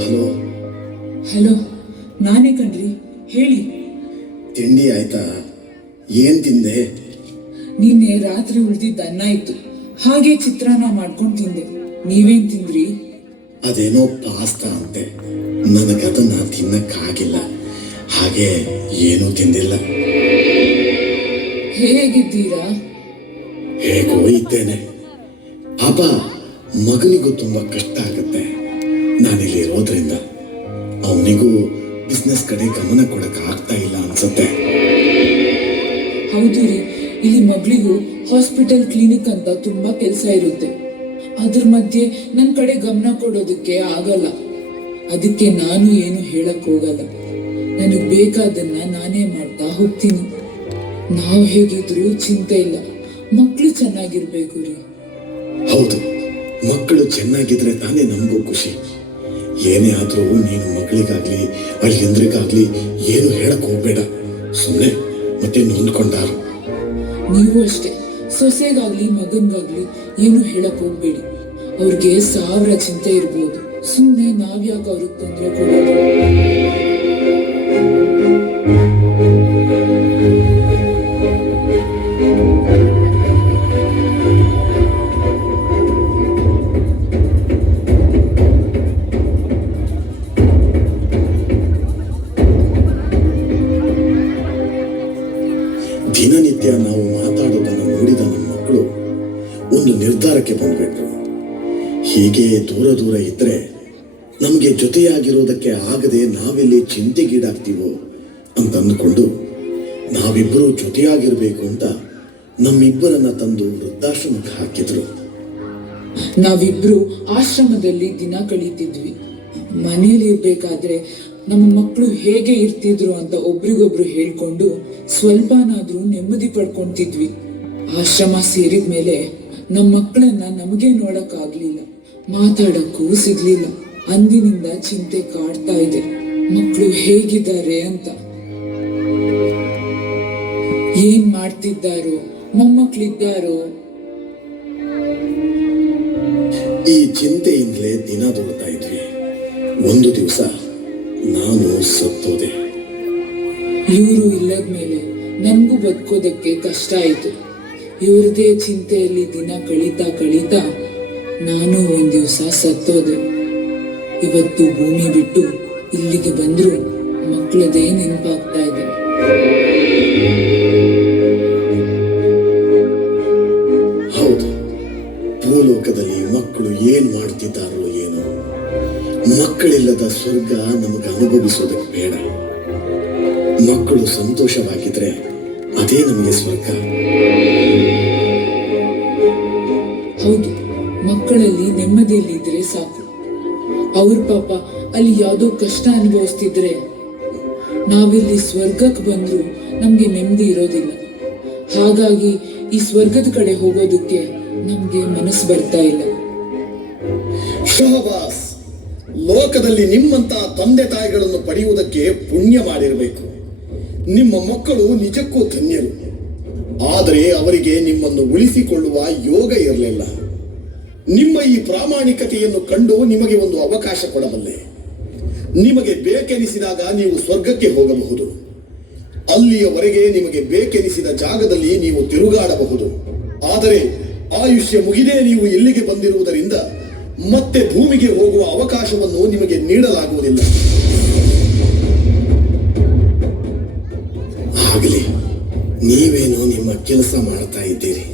ಹಲೋ, ಹಲೋ, ನಾನೇ ಕಣ್ರಿ, ಹೇಳಿ. ತಿಂಡಿ ಆಯ್ತಾ? ಏನ್ ತಿಂದೆ? ನಿನ್ನೆ ರಾತ್ರಿ ಉಳಿದಿದ್ದ ಅನ್ನ ಇತ್ತು, ಹಾಗೆ ಚಿತ್ರಾನ್ನ ಮಾಡ್ಕೊಂಡು ತಿಂದೆ. ನೀವೇನ್ ತಿಂದ್ರಿ? ಅದೇನೋ ಪಾಸ್ತಾ ಅಂತೆ, ನನಗದನ್ನ ತಿನ್ನಕ್ಕಾಗಿಲ್ಲ, ಹಾಗೆ ಏನೂ ತಿಂದಿಲ್ಲ. ಹೇಗಿದ್ದೀರಾ? ಹೇಗೋ ಇದ್ದೇನೆ. ಪಾಪ ಮಗನಿಗೂ ತುಂಬಾ ಕಷ್ಟ ಆಗುತ್ತೆ ನಾನಿಲ್ಲಿ ಇರೋದ್ರಿಂದ. ಅವನಿಗೂ ಬಿಸ್ನೆಸ್ ಕಡೆ ಗಮನ ಕೊಡಕ್ ಆಗ್ತಾ ಇಲ್ಲ ಅನ್ಸುತ್ತೆ. ಹೌದು ರೀ, ಇಲ್ಲಿ ಮಗಳಿಗೂ ಹಾಸ್ಪಿಟಲ್ ಕ್ಲಿನಿಕ್ ಅಂತ ತುಂಬಾ ಕೆಲಸ ಇರುತ್ತೆ. ಅದ್ರ ಮಧ್ಯೆ ನನ್ ಕಡೆ ಗಮನ ಕೊಡೋದಕ್ಕೆ ಆಗಲ್ಲ. ಅದಕ್ಕೆ ನಾನು ಏನು ಹೇಳಕ್ ಹೋಗಲ್ಲ. ನನಗ್ ಬೇಕಾದನ್ನ ನಾನೇ ಮಾಡ್ತಾ ಹೋಗ್ತೀನಿ. ನಾವು ಹೇಗಿದ್ರು ಚಿಂತೆ ಇಲ್ಲ, ಮಕ್ಳು ಚೆನ್ನಾಗಿರ್ಬೇಕು ರೀ. ಹೌದು, ಮಕ್ಕಳು ಚೆನ್ನಾಗಿದ್ರೆ ತಾನೇ ನಮಗೂ ಖುಷಿ. ಏನೇ ಆದ್ರೂ ನೀನು ಮಗಳಿಗಾಗ್ಲಿ ಅಳಿಯಂದ್ರಿಗಾಗ್ಲಿ ಏನು ಹೇಳಕ್ ಹೋಗ್ಬೇಡ, ಸುಮ್ಮನೆ ಮತ್ತೆ ನೊಂದ್ಕೊಂಡಾರು. ನೀವು ಅಷ್ಟೇ, ಸೊಸೆಗಾಗ್ಲಿ ಮಗನ್ಗಾಗ್ಲಿ ಏನು ಹೇಳಕ್ ಹೋಗ್ಬೇಡಿ. ಅವ್ರಿಗೆ 1000 ಚಿಂತೆ ಇರ್ಬೋದು. ಸುಮ್ಮನೆ ನಾವ್ಯಾಕೆ ಅವ್ರಿಗೆ ತೊಂದರೆ ಕೊಡೋದು? ದಿನನಿತ್ಯ ನಾವು ಮಾತಾಡೋದನ್ನು ನೋಡಿದ ನಮ್ಮ ಮಕ್ಕಳು ಒಂದು ನಿರ್ಧಾರಕ್ಕೆ ಬಂದ್ಬಿಟ್ರು. ಹೀಗೆ ದೂರ ದೂರ ಇದ್ರೆ ನಮಗೆ ಜೊತೆಯಾಗಿರೋದಕ್ಕೆ ಆಗದೆ ನಾವೆಲ್ಲಿ ಚಿಂತೆಗೀಡಾಗ್ತೀವೋ ಅಂತ ಅಂದ್ಕೊಂಡು ನಾವಿಬ್ಬರು ಜೊತೆಯಾಗಿರ್ಬೇಕು ಅಂತ ನಮ್ಮಿಬ್ಬರನ್ನ ತಂದು ವೃದ್ಧಾಶ್ರಮಕ್ಕೆ ಹಾಕಿದ್ರು. ನಾವಿಬ್ರು ಆಶ್ರಮದಲ್ಲಿ ದಿನ ಕಳೀತಿದ್ವಿ. ಮನೇಲಿ ಇರ್ಬೇಕಾದ್ರೆ ನಮ್ಮ ಮಕ್ಕಳು ಹೇಗೆ ಇರ್ತಿದ್ರು ಅಂತ ಒಬ್ರಿಗೊಬ್ರು ಹೇಳ್ಕೊಂಡು ಸ್ವಲ್ಪನಾದ್ರೂ ನೆಮ್ಮದಿ ಪಡ್ಕೊಂತಿದ್ವಿ. ಆಶ್ರಮ ಸೇರಿದ ಮೇಲೆ ನಮ್ಮ ಮಕ್ಕಳನ್ನ ನಮಗೆ ನೋಡಕ್ ಆಗ್ಲಿಲ್ಲ, ಮಾತಾಡಕ್ಕೂ ಸಿಗ್ಲಿಲ್ಲ. ಅಂದಿನಿಂದ ಚಿಂತೆ ಕಾಡ್ತಾ ಇದೆ, ಮಕ್ಕಳು ಹೇಗಿದ್ದಾರೆ ಅಂತ. ಏನ್ ಮಾಡ್ತಿದ್ದಾರೋ, ಮೊಮ್ಮಕ್ಳಿದ್ದಾರೋ. ಈ ಚಿಂತೆಯಿಂದಲೇ ದಿನ ದೊಡ್ತಾ ಇದ್ವಿ. ಒಂದು ದಿವಸ ನಾನು ಸತ್ತೋದೆ. ಇವರು ಇಲ್ಲದ್ಮೇಲೆ ನನ್ಗೂ ಬದುಕೋದಕ್ಕೆ ಕಷ್ಟ ಆಯ್ತು. ಇವ್ರದೇ ಚಿಂತೆಯಲ್ಲಿ ದಿನ ಕಳೀತಾ ಕಳೀತಾ ನಾನು ಒಂದ್ ದಿವಸ ಸತ್ತೋದೆ. ಇವತ್ತು ಭೂಮಿ ಬಿಟ್ಟು ಇಲ್ಲಿಗೆ ಬಂದ್ರು ಮಕ್ಕಳದೇ ನೆನಪಾಗ್ತಾ ಇದೆ. ಹೌದು, ಭೂಲೋಕದಲ್ಲಿ ಮಕ್ಕಳು ಏನ್ ಮಾಡ್ತಿದ್ದಾರೋ ಏನೋ. ಮಕ್ಕಳಿಲ್ಲದ ಸ್ವರ್ಗ ನಮಗೆ ಅನುಭವಿಸೋದಕ್ಕೆ ಬೇಡ. ಮಕ್ಕಳು ಸಂತೋಷವಾಗಿದ್ರೆ ಅದೇ ನಮಗೆ ಸ್ವರ್ಗ. ಹೌದು, ಮಕ್ಕಳಲ್ಲಿ ನೆಮ್ಮದಿಯಲ್ಲಿದ್ರೆ ಸಾಕು. ಅವ್ರ ಪಾಪ ಅಲ್ಲಿ ಯಾವ್ದೋ ಕಷ್ಟ ಅನುಭವಿಸ್ತಿದ್ರೆ ನಾವಿಲ್ಲಿ ಸ್ವರ್ಗಕ್ಕೆ ಬಂದ್ರು ನಮ್ಗೆ ನೆಮ್ಮದಿ ಇರೋದಿಲ್ಲ. ಹಾಗಾಗಿ ಈ ಸ್ವರ್ಗದ ಕಡೆ ಹೋಗೋದಕ್ಕೆ ನಮ್ಗೆ ಮನಸ್ಸು ಬರ್ತಾ ಇಲ್ಲ. ಶಹಬಾಸ್, ಲೋಕದಲ್ಲಿ ನಿಮ್ಮಂತ ತಂದೆ ತಾಯಿಗಳನ್ನು ಪಡೆಯುವುದಕ್ಕೆ ಪುಣ್ಯ ಮಾಡಿರಬೇಕು. ನಿಮ್ಮ ಮಕ್ಕಳು ನಿಜಕ್ಕೂ ಧನ್ಯರು. ಆದರೆ ಅವರಿಗೆ ನಿಮ್ಮನ್ನು ಉಳಿಸಿಕೊಳ್ಳುವ ಯೋಗ ಇರಲಿಲ್ಲ. ನಿಮ್ಮ ಈ ಪ್ರಾಮಾಣಿಕತೆಯನ್ನು ಕಂಡು ನಿಮಗೆ ಒಂದು ಅವಕಾಶ ಕೊಡಬಲ್ಲೆ. ನಿಮಗೆ ಬೇಕೆನಿಸಿದಾಗ ನೀವು ಸ್ವರ್ಗಕ್ಕೆ ಹೋಗಬಹುದು. ಅಲ್ಲಿಯವರೆಗೆ ನಿಮಗೆ ಬೇಕೆನಿಸಿದ ಜಾಗದಲ್ಲಿ ನೀವು ತಿರುಗಾಡಬಹುದು. ಆದರೆ ಆಯುಷ್ಯ ಮುಗಿದೇ ನೀವು ಇಲ್ಲಿಗೆ ಬಂದಿರುವುದರಿಂದ ಮತ್ತೆ ಭೂಮಿಗೆ ಹೋಗುವ ಅವಕಾಶವನ್ನು ನಿಮಗೆ ನೀಡಲಾಗುವುದಿಲ್ಲ. ಆಗಲಿ, ನೀವೇನೋ ನಿಮ್ಮ ಕೆಲಸ ಮಾಡ್ತಾ ಇದ್ದೀರಿ.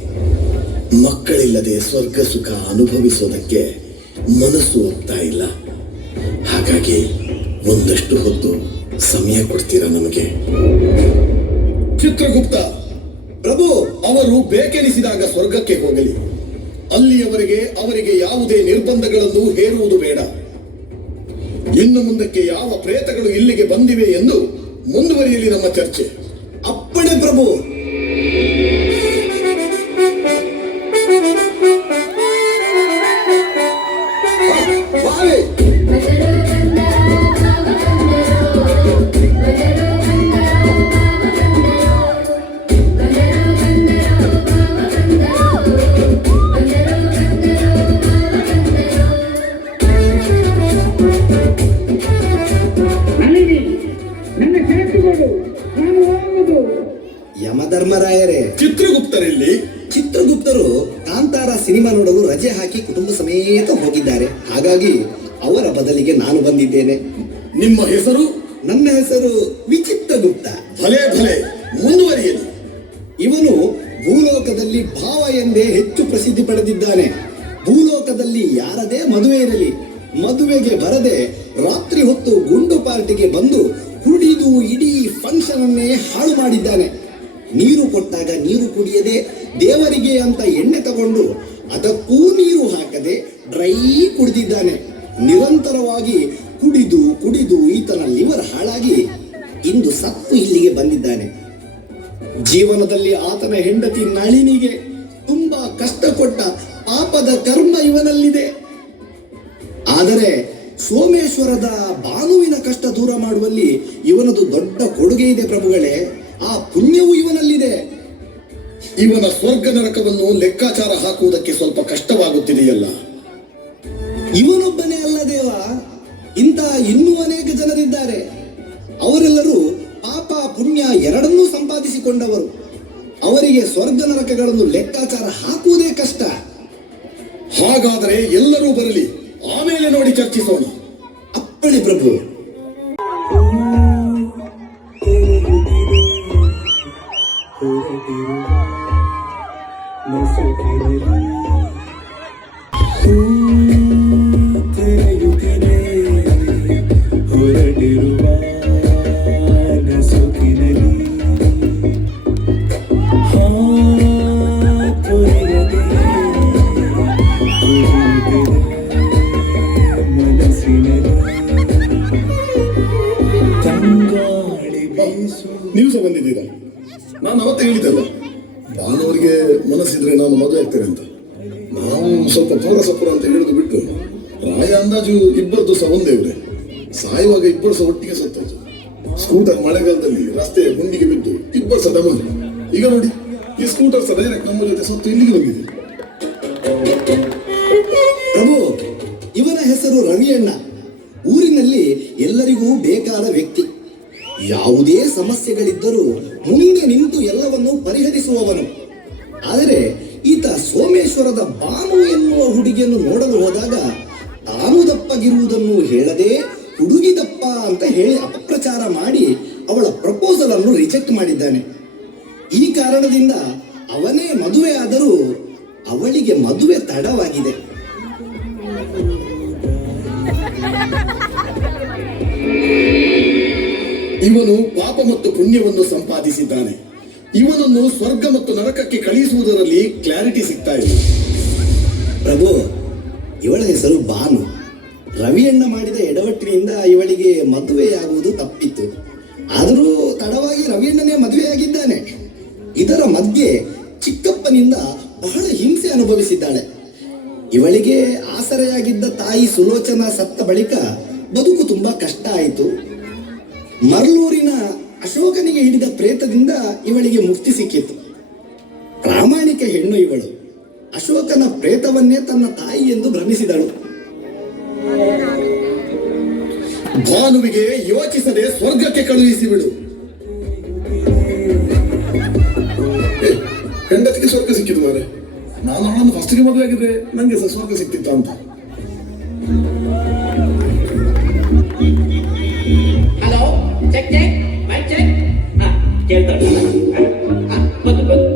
ಮಕ್ಕಳಿಲ್ಲದೆ ಸ್ವರ್ಗ ಸುಖ ಅನುಭವಿಸೋದಕ್ಕೆ ಮನಸ್ಸು ಒಪ್ತಾ ಇಲ್ಲ. ಹಾಗಾಗಿ ಒಂದಷ್ಟು ಹೊತ್ತು ಸಮಯ ಕೊಡ್ತೀರಾ ನಮಗೆ? ಚಿತ್ರಗುಪ್ತ ಪ್ರಭು, ಅವರು ಬೇಕೆನಿಸಿದಾಗ ಸ್ವರ್ಗಕ್ಕೆ ಹೋಗಲಿ. ಅಲ್ಲಿಯವರೆಗೆ ಅವರಿಗೆ ಯಾವುದೇ ನಿರ್ಬಂಧಗಳನ್ನು ಹೇರುವುದು ಬೇಡ. ಇನ್ನು ಮುಂದಕ್ಕೆ ಯಾವ ಪ್ರೇತಗಳು ಇಲ್ಲಿಗೆ ಬಂದಿವೆ ಎಂದು ಮುಂದುವರಿಯಲಿ ನಮ್ಮ ಚರ್ಚೆ. ಅಪ್ಪಣೆ ಪ್ರಭು. ಬಾರೆ. ಯಮಧರ್ಮರಾಯರೇ, ಚಿತ್ರಗುಪ್ತರಲ್ಲಿ ಚಿತ್ರಗುಪ್ತರು ಕಾಂತಾರ ಸಿನಿಮಾ ನೋಡಲು ರಜೆ ಹಾಕಿ ಕುಟುಂಬ ಸಮೇತ ಹೋಗಿದ್ದಾರೆ. ಹಾಗಾಗಿ ಅವರ ಬದಲಿಗೆ ನಾನು ಬಂದಿದ್ದೇನೆ. ನಿಮ್ಮ ಹೆಸರು? ನನ್ನ ಹೆಸರು ವಿಚಿತ್ರಗುಪ್ತ. ಭಲೆ ಭಲೆ, ಮುಂದುವರಿಯಲಿ. ಇವನು ಭೂಲೋಕದಲ್ಲಿ ಭಾವ ಎಂದೇ ಹೆಚ್ಚು ಪ್ರಸಿದ್ಧಿ ಪಡೆದಿದ್ದಾನೆ. ಭೂಲೋಕದಲ್ಲಿ ಯಾರದೇ ಮದುವೆ ಇರಲಿ, ಮದುವೆಗೆ ಬರದೆ ರಾತ್ರಿ ಹೊತ್ತು ಗುಂಡು ಪಾರ್ಟಿಗೆ ಬಂದು ಕುಡಿದು ಇಡೀ ಫಂಕ್ಷನ್ ಅನ್ನೇ ಹಾಳು ಮಾಡಿದ್ದಾನೆ. ನೀರು ಕೊಟ್ಟಾಗ ನೀರು ಕುಡಿಯದೆ ದೇವರಿಗೆ ಅಂತ ಎಣ್ಣೆ ತಗೊಂಡು ಅದಕ್ಕೂ ನೀರು ಹಾಕದೆ ಡ್ರೈ ಕುಡಿದಿದ್ದಾನೆ. ನಿರಂತರವಾಗಿ ಕುಡಿದು ಕುಡಿದು ಈತನ ಲಿವರ್ ಹಾಳಾಗಿ ಇಂದು ಸತ್ತು ಇಲ್ಲಿಗೆ ಬಂದಿದ್ದಾನೆ. ಜೀವನದಲ್ಲಿ ಆತನ ಹೆಂಡತಿ ನಳಿನಿಗೆ ತುಂಬಾ ಕಷ್ಟ ಕೊಟ್ಟ ಪಾಪದ ಕರ್ಮ ಇವನಲ್ಲಿದೆ. ಆದರೆ ಸೋಮೇಶ್ವರದ ಭಾನುವಿನ ಕಷ್ಟ ದೂರ ಮಾಡುವಲ್ಲಿ ಇವನದು ದೊಡ್ಡ ಕೊಡುಗೆ ಇದೆ ಪ್ರಭುಗಳೇ. ಆ ಪುಣ್ಯವು ಇವನಲ್ಲಿದೆ. ಇವನ ಸ್ವರ್ಗ ನರಕವನ್ನು ಲೆಕ್ಕಾಚಾರ ಹಾಕುವುದಕ್ಕೆ ಸ್ವಲ್ಪ ಕಷ್ಟವಾಗುತ್ತಿದೆಯಲ್ಲ. ಇವನೊಬ್ಬನೇ ಅಲ್ಲ ದೇವ, ಇಂಥ ಇನ್ನೂ ಅನೇಕ ಜನರಿದ್ದಾರೆ. ಅವರೆಲ್ಲರೂ ಪಾಪ ಪುಣ್ಯ ಎರಡನ್ನೂ ಸಂಪಾದಿಸಿಕೊಂಡವರು. ಅವರಿಗೆ ಸ್ವರ್ಗ ನರಕಗಳನ್ನು ಲೆಕ್ಕಾಚಾರ ಹಾಕುವುದೇ ಕಷ್ಟ. ಹಾಗಾದರೆ ಎಲ್ಲರೂ ಬರಲಿ, ಆಮೇಲೆ ನೋಡಿ ಚರ್ಚಿಸೋಣ. ಅಪ್ಪಣೆ ಪ್ರಭು. ನೀವು ಸಹ ಬಂದಿದ್ದೀರಾ? ನಾನು ಅವತ್ತು ಹೇಳಿದ್ದಲ್ಲ, ಭಾನುವರಿಗೆ ಮನಸ್ಸಿದ್ರೆ ನಾನು ಮದುವೆ ಆಗ್ತೇನೆ ಅಂತ. ನಾವು ಸ್ವಲ್ಪ ಪೂರ ಸಪುರ ಅಂತ ಹೇಳುದು ಬಿಟ್ಟು ರಾಯ ಅಂದಾಜು ಇಬ್ಬರದ್ದು ಸಹ ಒಂದೇ ಇವ್ರೆ. ಸಾಯುವಾಗ ಇಬ್ಬರು ಸಹ ಒಟ್ಟಿಗೆ ಸತ್ತದ್ದು. ಸ್ಕೂಟರ್ ಮಳೆಗಾಲದಲ್ಲಿ ರಸ್ತೆ ಗುಂಡಿಗೆ ಬಿದ್ದು ಇಬ್ಬರು ಸಹ ಡಬಲ್. ಈಗ ನೋಡಿ, ಈ ಸ್ಕೂಟರ್ ಸಹ ಡೈರೆಕ್ಟ್ ನಮ್ಮ ಜೊತೆ ಸತ್ತು ಇಲ್ಲಿಗೆ ಬಂದಿದೆ. ಪ್ರಭು, ಇವನ ಹೆಸರು ರವಿಯಣ್ಣ. ಊರಿನಲ್ಲಿ ಎಲ್ಲರಿಗೂ ಬೇಕಾದ ವ್ಯಕ್ತಿ. ಯಾವುದೇ ಸಮಸ್ಯೆಗಳಿದ್ದರೂ ಮುಂದೆ ನಿಂತು ಎಲ್ಲವನ್ನು ಪರಿಹರಿಸುವವನು. ಆದರೆ ಈತ ಸೋಮೇಶ್ವರದ ಭಾನು ಎನ್ನುವ ಹುಡುಗಿಯನ್ನು ನೋಡಲು ಹೋದಾಗ ತಾನು ದಪ್ಪಗಿರುವುದನ್ನು ಹೇಳದೆ ಹುಡುಗಿ ದಪ್ಪ ಅಂತ ಹೇಳಿ ಅಪಪ್ರಚಾರ ಮಾಡಿ ಅವಳ ಪ್ರಪೋಸಲ್ ಅನ್ನು ರಿಜೆಕ್ಟ್ ಮಾಡಿದ್ದಾನೆ. ಈ ಕಾರಣದಿಂದ ಅವನೇ ಮದುವೆ ಆದರೂ ಅವಳಿಗೆ ಮದುವೆ ತಡವಾಗಿದೆ. ಇವನು ಪಾಪ ಮತ್ತು ಪುಣ್ಯವನ್ನು ಸಂಪಾದಿಸಿದ್ದಾನೆ. ಇವನನ್ನು ಸ್ವರ್ಗ ಮತ್ತು ನರಕಕ್ಕೆ ಕಳಿಸುವುದರಲ್ಲಿ ಕ್ಲಾರಿಟಿ ಸಿಗ್ತಾ ಇಲ್ಲ. ಪ್ರಭು, ಇವಳ ಹೆಸರು ಭಾನು. ರವಿಯಣ್ಣ ಮಾಡಿದ ಎಡವಟ್ಟಿನಿಂದ ಇವಳಿಗೆ ಮದುವೆಯಾಗುವುದು ತಪ್ಪಿತ್ತು. ಆದರೂ ತಡವಾಗಿ ರವಿಯಣ್ಣನೇ ಮದುವೆಯಾಗಿದ್ದಾನೆ. ಇದರ ಮಧ್ಯೆ ಚಿಕ್ಕಪ್ಪನಿಂದ ಬಹಳ ಹಿಂಸೆ ಅನುಭವಿಸಿದ್ದಾಳೆ. ಇವಳಿಗೆ ಆಸರೆಯಾಗಿದ್ದ ತಾಯಿ ಸುಲೋಚನಾ ಸತ್ತ ಬಳಿಕ ಬದುಕು ತುಂಬಾ ಕಷ್ಟ ಆಯಿತು. ಮರ್ಲೂರಿನ ಅಶೋಕನಿಗೆ ಹಿಡಿದ ಪ್ರೇತದಿಂದ ಇವಳಿಗೆ ಮುಕ್ತಿ ಸಿಕ್ಕಿತು. ಪ್ರಾಮಾಣಿಕ ಹೆಣ್ಣು ಇವಳು. ಅಶೋಕನ ಪ್ರೇತವನ್ನೇ ತನ್ನ ತಾಯಿ ಎಂದು ಭ್ರಮಿಸಿದಳು. ಭಾನುವಿಗೆ ಯೋಚಿಸದೆ ಸ್ವರ್ಗಕ್ಕೆ ಕಳುಹಿಸಿ ಬಿಡು. ಹೆಂಡತಿಗೆ ಸ್ವರ್ಗ ಸಿಕ್ಕಿತು ಮಾರೆ. ನಾನು ಅವಳನ್ನು ಫಸ್ಟ್ಗೆ ಮದುವೆ ಆಗಿದ್ರೆ ನಂಗೆ ಸಹ ಸ್ವರ್ಗ ಸಿಕ್ತಿತ್ತ ಅಂತ. Hello, check check mic check. ಕೇಳ್ತಾರೆ. ಬಂದು ಬಂದು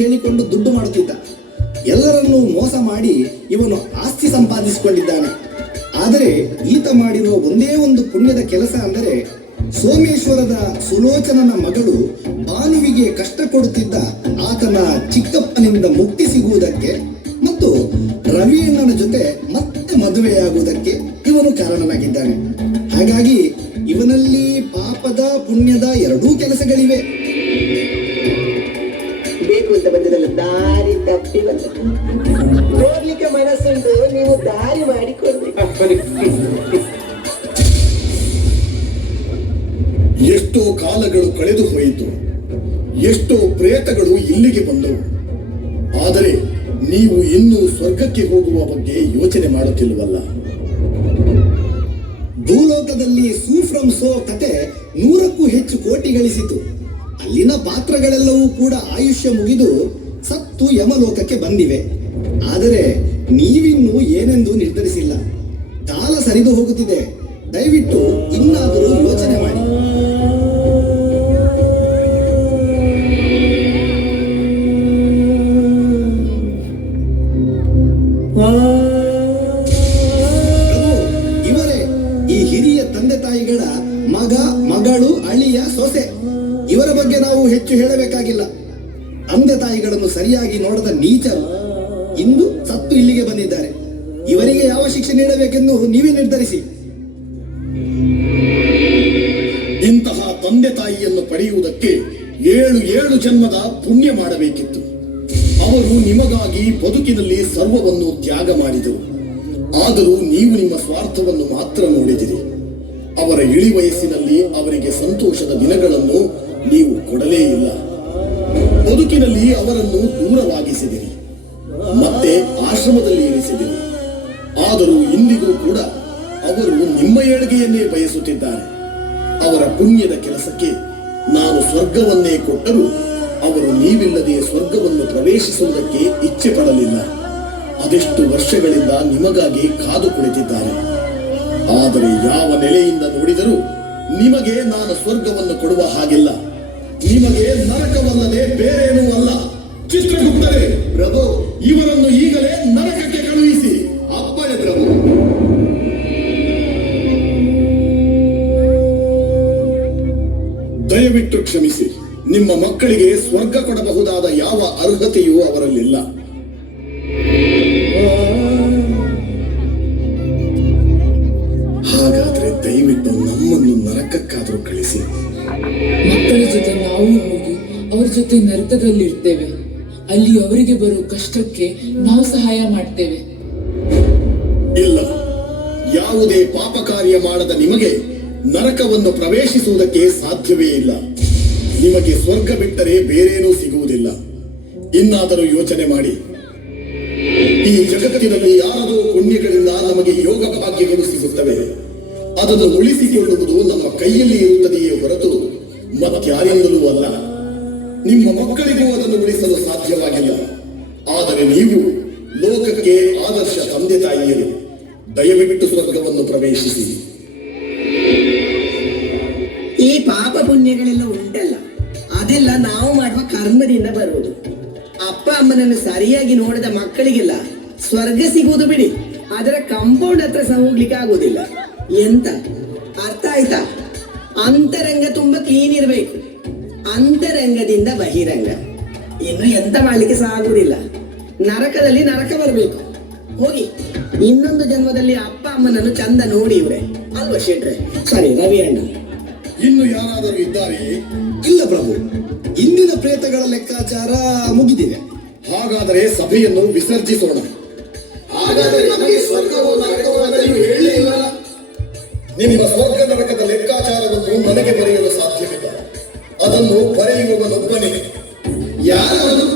ಹೇಳಿಕೊಂಡು ದುಡ್ಡು ಮಾಡುತ್ತಿದ್ದ. ಎಲ್ಲರನ್ನೂ ಮೋಸ ಮಾಡಿ ಇವನು ಆಸ್ತಿ ಸಂಪಾದಿಸಿಕೊಂಡಿದ್ದಾನೆ. ಆದರೆ ಈತ ಮಾಡಿರುವ ಒಂದೇ ಒಂದು ಪುಣ್ಯದ ಕೆಲಸ ಅಂದರೆ ಸೋಮೇಶ್ವರದ ಸುಲೋಚನನ ಮಗಳು ಭಾನುವಿಗೆ ಕಷ್ಟ ಕೊಡುತ್ತಿದ್ದ ಆತನ ಚಿಕ್ಕಪ್ಪನಿಂದ ಮುಕ್ತಿ ಸಿಗುವುದಕ್ಕೆ ಮತ್ತು ರವಿಯಣ್ಣನ ಜೊತೆ ಮತ್ತೆ ಮದುವೆಯಾಗುವುದಕ್ಕೆ ಇವನು ಕಾರಣನಾಗಿದ್ದಾನೆ. ಹಾಗಾಗಿ ಇವನಲ್ಲಿ ಪಾಪದ ಪುಣ್ಯದ ಎರಡೂ ಕೆಲಸಗಳಿವೆ. ಬೇಕು ಅಂತ ಬಂದದಲ್ಲ, ದಾರಿ ತಪ್ಪಿ ಬಂದ. ಹೋಗ್ಲಿಕ್ಕೆ ಮನಸ್ಸುಂಟು, ನೀವು ದಾರಿ ಮಾಡಿಕೊಡ್ಬೇಕು. ಎಷ್ಟೋ ಕಾಲಗಳು ಕಳೆದು ಹೋಯಿತು, ಎಷ್ಟೋ ಪ್ರೇತಗಳು ಇಲ್ಲಿಗೆ ಬಂದವು. ಆದರೆ ನೀವು ಇನ್ನೂ ಸ್ವರ್ಗಕ್ಕೆ ಹೋಗುವ ಬಗ್ಗೆ ಯೋಚನೆ ಮಾಡುತ್ತಿಲ್ಲವಲ್ಲ. ಭೂಲೋಕದಲ್ಲಿ ಸೂ ಫ್ರಮ್ ಸೋ ಕತೆ 100ಕ್ಕೂ ಹೆಚ್ಚು ಕೋಟಿ ಗಳಿಸಿತು. ಅಲ್ಲಿನ ಪಾತ್ರಗಳೆಲ್ಲವೂ ಕೂಡ ಆಯುಷ್ಯ ಮುಗಿದು ಸತ್ತು ಯಮಲೋಕಕ್ಕೆ ಬಂದಿವೆ. ಆದರೆ ನೀವಿನ್ನೂ ಏನೆಂದು ನಿರ್ಧರಿಸಿಲ್ಲ. ಕಾಲ ಸರಿದು ಹೋಗುತ್ತಿದೆ. ದಯವಿಟ್ಟು ಇನ್ನಾದರೂ ಯೋಚನೆ ಮಾಡಿ. ಇವರೇ ಈ ಹಿರಿಯ ತಂದೆ ತಾಯಿಗಳ ಮಗ, ಮಗಳು, ಅಳಿಯ, ಸೊಸೆ. ಇವರ ಬಗ್ಗೆ ನಾವು ಹೆಚ್ಚು ಹೇಳಬೇಕಾಗಿಲ್ಲ. ತಂದೆ ತಾಯಿಗಳನ್ನು ಸರಿಯಾಗಿ ನೋಡದ ನೀಚರು ಇಂದು ಸತ್ತು ಇಲ್ಲಿಗೆ ಬಂದಿದ್ದಾರೆ. ಇವರಿಗೆ ಯಾವ ಶಿಕ್ಷೆ ನೀಡಬೇಕೆಂದು ನೀವೇ ನಿರ್ಧರಿಸಿ. ಇಂತಹ ತಂದೆ ತಾಯಿಯನ್ನು ಪಡೆಯುವುದಕ್ಕೆ 7 ಜನ್ಮದ ಪುಣ್ಯ ಮಾಡಬೇಕಿತ್ತು. ಅವರು ನಿಮಗಾಗಿ ಬದುಕಿನಲ್ಲಿ ಸರ್ವವನ್ನು ತ್ಯಾಗ ಮಾಡಿದರು. ಆದರೂ ನೀವು ನಿಮ್ಮ ಸ್ವಾರ್ಥವನ್ನು ಮಾತ್ರ ನೋಡಿದಿರಿ. ಅವರ ಇಳಿ ವಯಸ್ಸಿನಲ್ಲಿ ಅವರಿಗೆ ಸಂತೋಷದ ದಿನಗಳನ್ನು ನೀವು ಕೊಡಲೇ ಇಲ್ಲ. ಬದುಕಿನಲ್ಲಿ ಅವರನ್ನು ದೂರವಾಗಿಸಿದಿರಿ, ಮತ್ತೆ ಆಶ್ರಮದಲ್ಲಿ ಇರಿಸಿದಿರಿ. ಆದರೂ ಇಂದಿಗೂ ಕೂಡ ಅವರು ನಿಮ್ಮ ಏಳಿಗೆಯನ್ನೇ ಬಯಸುತ್ತಿದ್ದಾರೆ. ಅವರ ಪುಣ್ಯದ ಕೆಲಸಕ್ಕೆ ನಾನು ಸ್ವರ್ಗವನ್ನೇ ಕೊಟ್ಟರೂ ಅವರು ನೀವಿಲ್ಲದೆ ಸ್ವರ್ಗವನ್ನು ಪ್ರವೇಶಿಸುವುದಕ್ಕೆ ಇಚ್ಛೆ ಪಡಲಿಲ್ಲ. ಅದೆಷ್ಟು ವರ್ಷಗಳಿಂದ ನಿಮಗಾಗಿ ಕಾದು ಕುಳಿತಿದ್ದಾರೆ. ಆದರೆ ಯಾವ ನೆಲೆಯಿಂದ ನೋಡಿದರೂ ನಿಮಗೆ ನಾನು ಸ್ವರ್ಗವನ್ನು ಕೊಡುವ ಹಾಗಿಲ್ಲ. ನಿಮಗೆ ನರಕವಲ್ಲದೆ ಬೇರೇನೂ ಅಲ್ಲ. ಚಿತ್ರಗುಪ್ತರೇ, ಪ್ರಭು, ಇವರನ್ನು ಈಗಲೇ ನರಕಕ್ಕೆ ಕಳುಹಿಸಿ. ಅಪ್ಪಣೆ ಪ್ರಭು. ದಯವಿಟ್ಟು ಕ್ಷಮಿಸಿ. ನಿಮ್ಮ ಮಕ್ಕಳಿಗೆ ಸ್ವರ್ಗ ಕೊಡಬಹುದಾದ ಯಾವ ಅರ್ಹತೆಯೂ ಅವರಲ್ಲಿಲ್ಲ. ಹಾಗಾದ್ರೆ ದಯವಿಟ್ಟು ನಮ್ಮನ್ನು ನರಕಕ್ಕಾದರೂ ಕಳಿಸಿ. ಮಕ್ಕಳ ಜೊತೆ ನಾವು ಹೋಗಿ ಅವ್ರ ಜೊತೆ ನರಕದಲ್ಲಿ ಇರ್ತೇವೆ. ಅಲ್ಲಿ ಅವರಿಗೆ ಬರೋ ಕಷ್ಟಕ್ಕೆ ನಾವು ಸಹಾಯ ಮಾಡ್ತೇವೆ. ಇಲ್ಲ, ಯಾವುದೇ ಪಾಪ ಕಾರ್ಯ ಮಾಡದ ನಿಮಗೆ ನರಕವನ್ನು ಪ್ರವೇಶಿಸುವುದಕ್ಕೆ ಸಾಧ್ಯವೇ ಇಲ್ಲ. ನಿಮಗೆ ಸ್ವರ್ಗ ಬಿಟ್ಟರೆ ಬೇರೇನೂ ಸಿಗುವುದಿಲ್ಲ. ಇನ್ನಾದರೂ ಯೋಚನೆ ಮಾಡಿ. ಈ ಜಗತ್ತಿನಲ್ಲಿ ಯಾರದೋ ಪುಣ್ಯಗಳಿಂದ ನಮಗೆ ಯೋಗ ಭಾಗ್ಯಗಳು ಸಿಗುತ್ತವೆ. ಅದನ್ನು ಉಳಿಸಿಕೊಳ್ಳುವುದು ನಮ್ಮ ಕೈಯಲ್ಲಿ ಇರುತ್ತದೆಯೇ ಹೊರತು ಮತ್ಯಾರಿಂದಲೂ ಅಲ್ಲ. ನಿಮ್ಮ ಮಕ್ಕಳಿಗೂ ಅದನ್ನು ಉಳಿಸಲು ಸಾಧ್ಯವಾಗಿಲ್ಲ. ಆದರೆ ನೀವು ಲೋಕಕ್ಕೆ ಆದರ್ಶ ತಂದೆ ತಾಯಿಯರು. ದಯವಿಟ್ಟು ಸ್ವರ್ಗವನ್ನು ಪ್ರವೇಶಿಸಿ. ಈ ಪಾಪ ಪುಣ್ಯಗಳೆಲ್ಲ ಉಂಟಲ್ಲ, ಅದೆಲ್ಲ ನಾವು ಮಾಡುವ ಕರ್ಮದಿಂದ ಬರುವುದು. ಅಪ್ಪ ಅಮ್ಮನನ್ನು ಸರಿಯಾಗಿ ನೋಡದ ಮಕ್ಕಳಿಗೆಲ್ಲ ಸ್ವರ್ಗ ಸಿಗುವುದು ಬಿಡಿ, ಅದರ ಕಾಂಪೌಂಡ್ ಹತ್ರ ಸಹ ಹೋಗ್ಲಿಕ್ಕೆ ಆಗುದಿಲ್ಲ. ಎಂತ ಅರ್ಥ ಆಯ್ತಾ? ಅಂತರಂಗ ತುಂಬಾ ಕ್ಲೀನ್ ಇರಬೇಕು. ಅಂತರಂಗದಿಂದ ಬಹಿರಂಗ. ಇನ್ನು ಎಂತ ಮಾಡ್ಲಿಕ್ಕೆ ಸಹ ಆಗುದಿಲ್ಲ. ನರಕದಲ್ಲಿ ನರಕ ಬರಬೇಕು. ಹೋಗಿ ಇನ್ನೊಂದು ಜನ್ಮದಲ್ಲಿ ಅಪ್ಪ ಅಮ್ಮನನ್ನು ಚಂದ ನೋಡಿ ಇವ್ರೆ ಅಲ್ವಾ ಶೆಟ್ರೆ? ಸರಿ, ರವಿ ಅಣ್ಣ. ಇನ್ನು ಯಾರಾದರೂ ಇದ್ದಾರೆ? ಇಲ್ಲ ಪ್ರಭು, ಇಂದಿನ ಪ್ರೇತಗಳ ಲೆಕ್ಕಾಚಾರ ಮುಗಿದಿದೆ. ಹಾಗಾದರೆ ಸಭೆಯನ್ನು ವಿಸರ್ಜಿಸೋಣ. ಹಾಗಾದರೆ ನಮಗೆ ಸ್ವರ್ಗವೋ ನರಕವೋ ಅಂತ ನೀವು ಹೇಳಲೇ ಇಲ್ಲ. ನಿಮ್ಮ ಸ್ವರ್ಗ ನರಕದ ಲೆಕ್ಕಾಚಾರವನ್ನು ನನಗೆ ಬರೆಯಲು ಸಾಧ್ಯವಿಲ್ಲ. ಅದನ್ನು ಬರೆಯುವವನೊಬ್ಬನೇ. ಯಾರನ್ನು